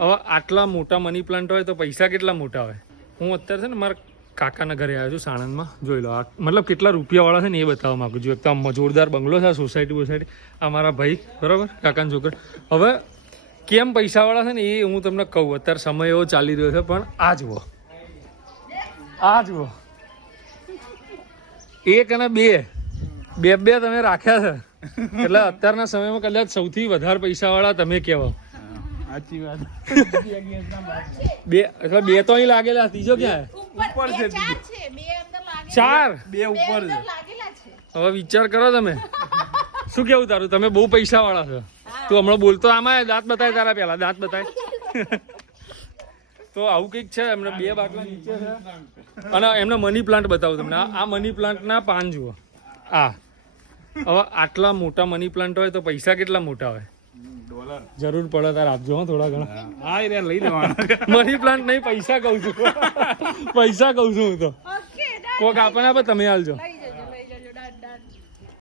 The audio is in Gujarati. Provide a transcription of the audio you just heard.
હવે આટલા મોટા મની પ્લાન્ટ હોય તો પૈસા કેટલા મોટા હોય. હું અત્યારે છે ને મારા કાકાના ઘરે આવ્યો છું સાણંદમાં. જોઈ લો આ મતલબ કેટલા રૂપિયાવાળા છે ને એ બતાવવા માગું છું. એક તો આમ જોરદાર બંગલો છે, સોસાયટી આ મારા ભાઈ બરાબર કાકાના છોકરા. હવે કેમ પૈસાવાળા છે ને એ હું તમને કહું. અત્યારે સમય એવો ચાલી રહ્યો છે પણ આ જુઓ, આ જુઓ, એક અને બે તમે રાખ્યા છે એટલે અત્યારના સમયમાં કદાચ સૌથી વધારે પૈસાવાળા તમે કહેવાય. સાચી વાત. બે એટલે બે તો અહીં લાગેલા, ત્રીજો ક્યાં ઉપર છે, ચાર બે ઉપર છે. હવે વિચાર કરો તમે. શું કેવું તારું? તમે બહુ પૈસાવાળા છો. તું હમણાં બોલતો આમાં દાંત બતાય તારા, પેલા દાંત બતાય. તો આવું કંઈક છે. એમને બે બાટલા નીચે છે અને એમને મની પ્લાન્ટ બતાવું તમને. આ મની પ્લાન્ટના પાન જુઓ. આ હવે આટલા મોટા મની પ્લાન્ટ હોય તો પૈસા કેટલા મોટા હોય. જરૂર પડે તાર આપજો હો થોડા ઘણા. હા યાર લઈ લેવાના. મની પ્લાન્ટ નહીં, પૈસા કહું છું. પૈસા કહું છું હું તો. કોક આપણને આપે તમે હાલજો.